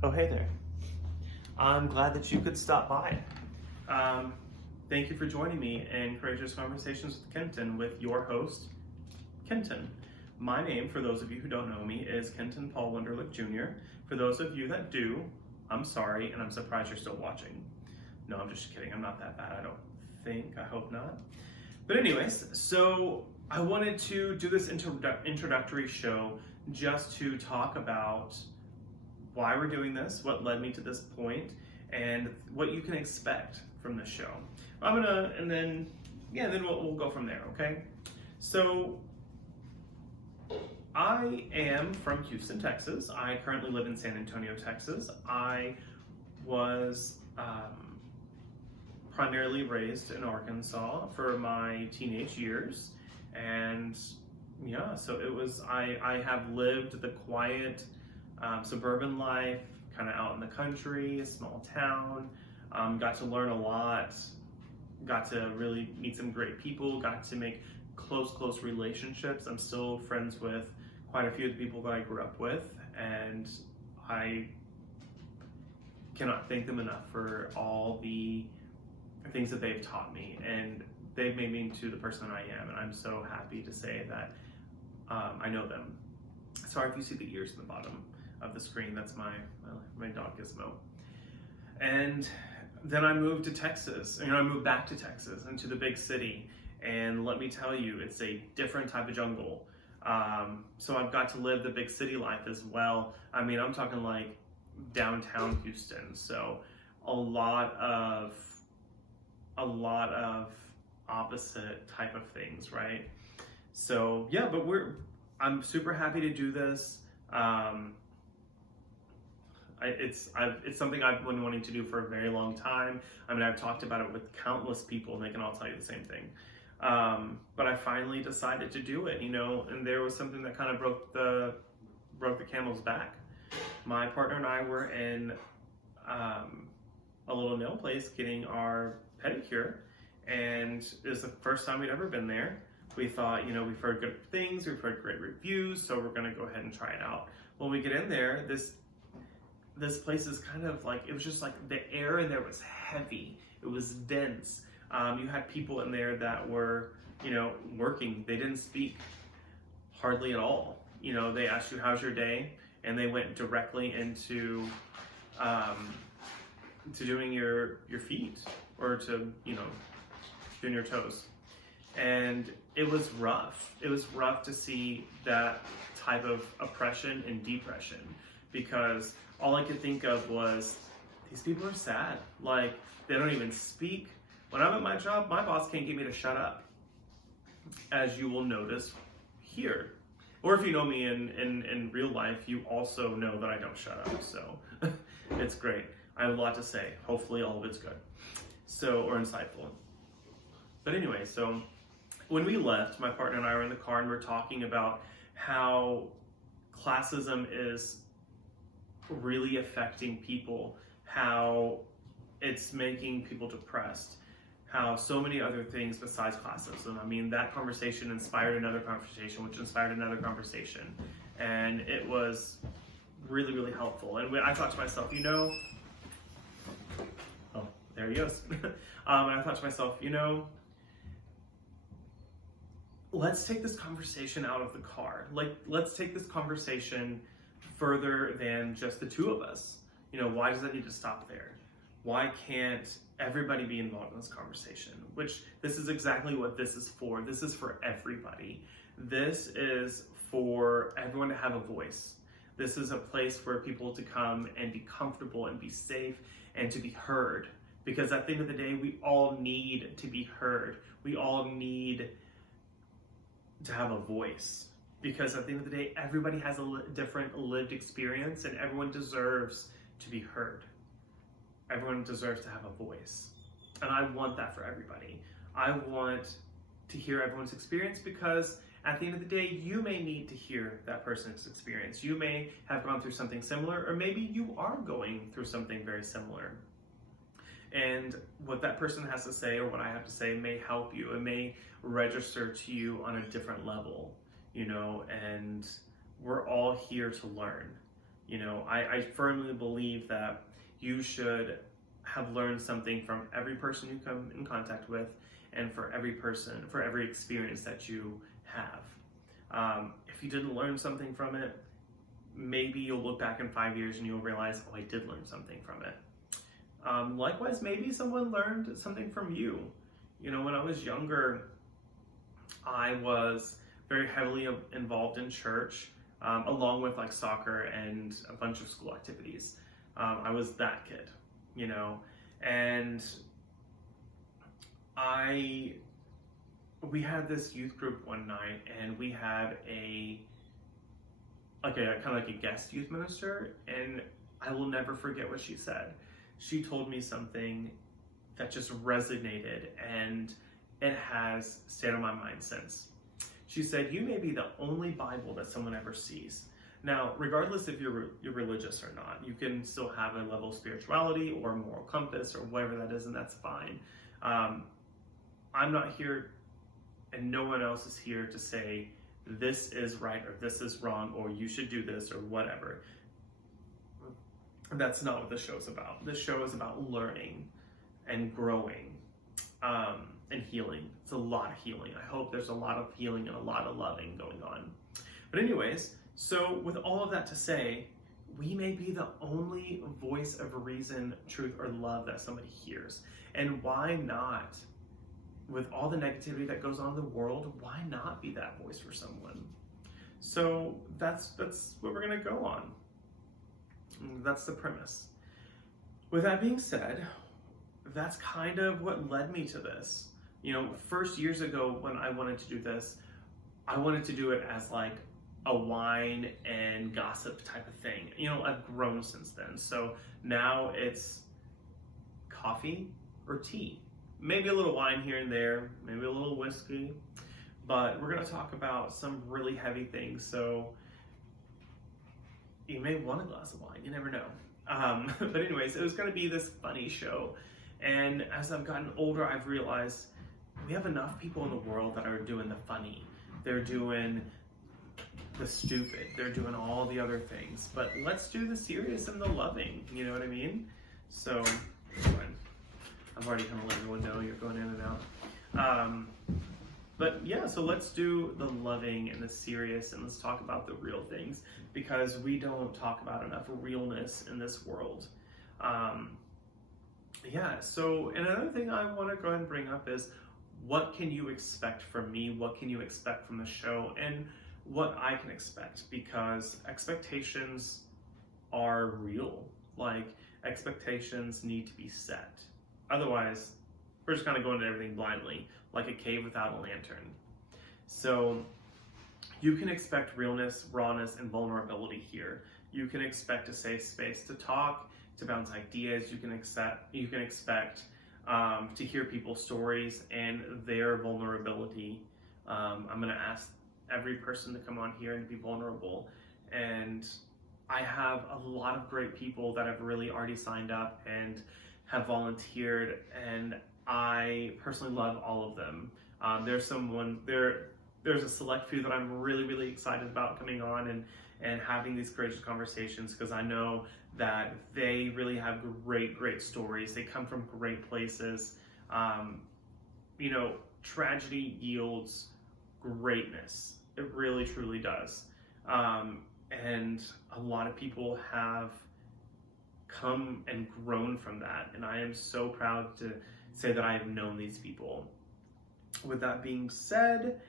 Oh, hey there. I'm glad that you could stop by. Thank you for joining me in Courageous Conversations with Kenton with your host, Kenton. My name, for those of you who don't know me, is Kenton Paul Wunderlich Jr. For those of you that do, I'm sorry, and I'm surprised you're still watching. No, I'm just kidding. I'm not that bad, I don't think. I hope not. But anyways, so I wanted to do this introductory show just to talk about why we're doing this, what led me to this point, and what you can expect from this show. Then we'll go from there, okay? So, I am from Houston, Texas. I currently live in San Antonio, Texas. I was primarily raised in Arkansas for my teenage years, and yeah, so I have lived the quiet suburban life, kind of out in the country, a small town, got to learn a lot, got to really meet some great people, got to make close relationships. I'm still friends with quite a few of the people that I grew up with, and I cannot thank them enough for all the things that they've taught me, and they've made me into the person that I am, and I'm so happy to say that I know them. Sorry if you see the ears in the bottom of the screen, that's my dog Gizmo. And then I moved to Texas, I moved back to Texas, into the big city, and let me tell you, it's a different type of jungle. So I've got to live the big city life as well. I'm talking like downtown Houston, so a lot of opposite type of things, right? So yeah, but I'm super happy to do this. It's something I've been wanting to do for a very long time. I've talked about it with countless people, and they can all tell you the same thing. But I finally decided to do it, and there was something that kind of broke the camel's back. My partner and I were in a little nail place getting our pedicure, and it was the first time we'd ever been there. We thought, we've heard good things, we've heard great reviews, so we're gonna go ahead and try it out. When we get in there, this place is kind of like, it was just like the air in there was heavy, it was dense. You had people in there that were, working. They didn't speak hardly at all. They asked you, how's your day? And they went directly into to doing your feet, or to, doing your toes. And it was rough. It was rough to see that type of oppression and depression, because all I could think of was, these people are sad. Like, they don't even speak. When I'm at my job, my boss can't get me to shut up, as you will notice here. Or if you know me in real life, you also know that I don't shut up, so it's great. I have a lot to say. Hopefully all of it's good, or insightful. But anyway, so when we left, my partner and I were in the car, and we're talking about how classism is really affecting people, how it's making people depressed, how so many other things besides classism. That conversation inspired another conversation, which inspired another conversation, and it was really helpful. And I thought to myself, oh, there he goes. And I thought to myself, let's take this conversation out of the car. Let's take this conversation further than just the two of us. Why does that need to stop there? Why can't everybody be involved in this conversation? Which, this is exactly what this is for. This is for everybody. This is for everyone to have a voice. This is a place for people to come and be comfortable and be safe and to be heard. Because at the end of the day, we all need to be heard. We all need to have a voice. Because at the end of the day, everybody has a different lived experience, and everyone deserves to be heard. Everyone deserves to have a voice. And I want that for everybody. I want to hear everyone's experience, because at the end of the day, you may need to hear that person's experience. You may have gone through something similar, or maybe you are going through something very similar. And what that person has to say, or what I have to say, may help you. It may register to you on a different level, and we're all here to learn. I firmly believe that you should have learned something from every person you come in contact with, and for every experience that you have. If you didn't learn something from it, maybe you'll look back in 5 years and you'll realize, oh, I did learn something from it. Likewise, maybe someone learned something from you. When I was younger, I was very heavily involved in church, along with like soccer and a bunch of school activities. I was that kid, and we had this youth group one night, and we had a kind of like a guest youth minister, and I will never forget what she said. She told me something that just resonated, and it has stayed on my mind since. She said, "You may be the only Bible that someone ever sees." Now, regardless if you're religious or not, you can still have a level of spirituality or a moral compass or whatever that is, and that's fine. I'm not here, and no one else is here to say this is right or this is wrong or you should do this or whatever. That's not what the show's about. This show is about learning and growing, and healing. It's a lot of healing. I hope there's a lot of healing and a lot of loving going on. But anyways, so with all of that to say, we may be the only voice of reason, truth, or love that somebody hears. And why not? With all the negativity that goes on in the world, why not be that voice for someone? So that's what we're gonna go on. That's the premise. With that being said, that's kind of what led me to this. First, years ago when I wanted to do this, I wanted to do it as like a wine and gossip type of thing. I've grown since then. So now it's coffee or tea. Maybe a little wine here and there, maybe a little whiskey, but we're gonna talk about some really heavy things. So you may want a glass of wine, you never know. But anyways, it was gonna be this funny show. And as I've gotten older, I've realized we have enough people in the world that are doing the funny. They're doing the stupid. They're doing all the other things. But let's do the serious and the loving. You know what I mean? So, I've already kind of let everyone know you're going in and out. But yeah, so let's do the loving and the serious, and let's talk about the real things, because we don't talk about enough realness in this world. So another thing I want to go ahead and bring up is, what can you expect from me? What can you expect from the show? And what I can expect, because expectations are real. Like, expectations need to be set. Otherwise, we're just kind of going into everything blindly, like a cave without a lantern. So you can expect realness, rawness, and vulnerability here. You can expect a safe space to talk, to bounce ideas. You can expect to hear people's stories and their vulnerability. I'm going to ask every person to come on here and be vulnerable. And I have a lot of great people that have really already signed up and have volunteered, and I personally love all of them. There's a select few that I'm really, really excited about coming on and having these courageous conversations, because I know that they really have great stories. They come from great places. Tragedy yields greatness. It really, truly does. And a lot of people have come and grown from that. And I am so proud to say that I have known these people. With that being said,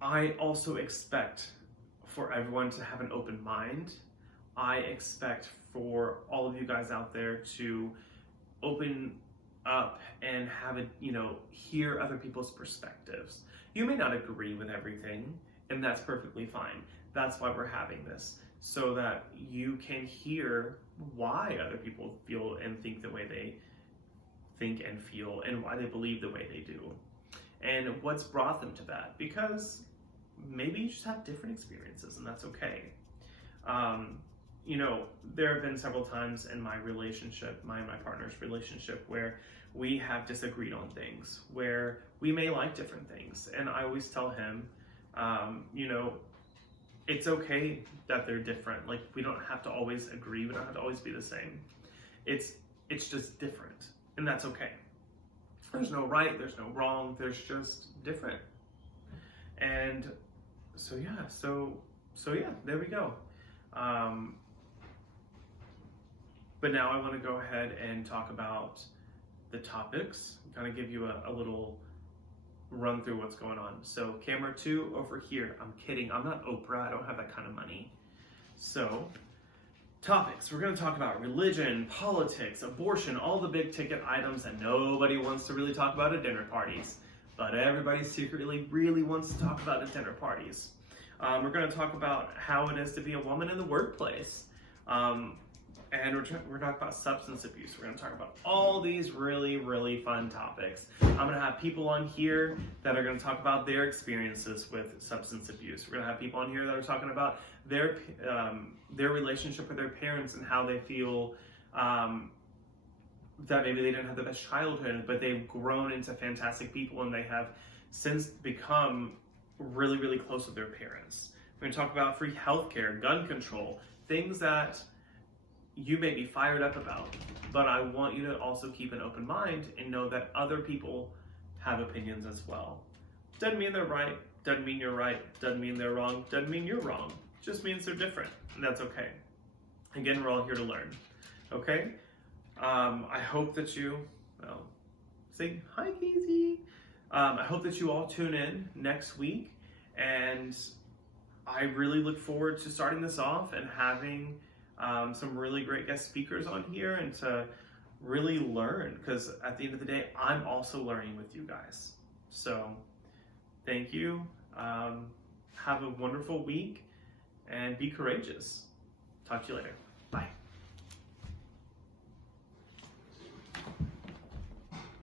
I also expect for everyone to have an open mind. I expect for all of you guys out there to open up and have hear other people's perspectives. You may not agree with everything, and that's perfectly fine. That's why we're having this, so that you can hear why other people feel and think the way they think and feel, and why they believe the way they do, and what's brought them to that, because maybe you just have different experiences, and that's okay. There have been several times in my relationship, my and my partner's relationship, where we have disagreed on things, where we may like different things. And I always tell him, it's okay that they're different. Like, we don't have to always agree. We don't have to always be the same. It's just different, and that's okay. There's no right, there's no wrong, there's just different. And so yeah, there we go. But now I want to go ahead and talk about the topics, kind of give you a little run through what's going on. So camera 2 over here. I'm kidding, I'm not Oprah, I don't have that kind of money. So topics, we're going to talk about religion, politics, abortion, all the big ticket items that nobody wants to really talk about at dinner parties, but everybody secretly really wants to talk about at dinner parties. We're going to talk about how it is to be a woman in the workplace. And we're talking about substance abuse. We're going to talk about all these really, really fun topics. I'm going to have people on here that are going to talk about their experiences with substance abuse. We're going to have people on here that are talking about their relationship with their parents and how they feel that maybe they didn't have the best childhood, but they've grown into fantastic people and they have since become really, really close with their parents. We're going to talk about free healthcare, gun control, things that you may be fired up about, but I want you to also keep an open mind and know that other people have opinions as well. Doesn't mean they're right, doesn't mean you're right, doesn't mean they're wrong, doesn't mean you're wrong. Just means they're different, and that's okay. Again, we're all here to learn, okay? I hope that you, say hi, Casey. I hope that you all tune in next week, and I really look forward to starting this off and having some really great guest speakers on here and to really learn, because at the end of the day, I'm also learning with you guys. So thank you. Have a wonderful week and be courageous. Talk to you later.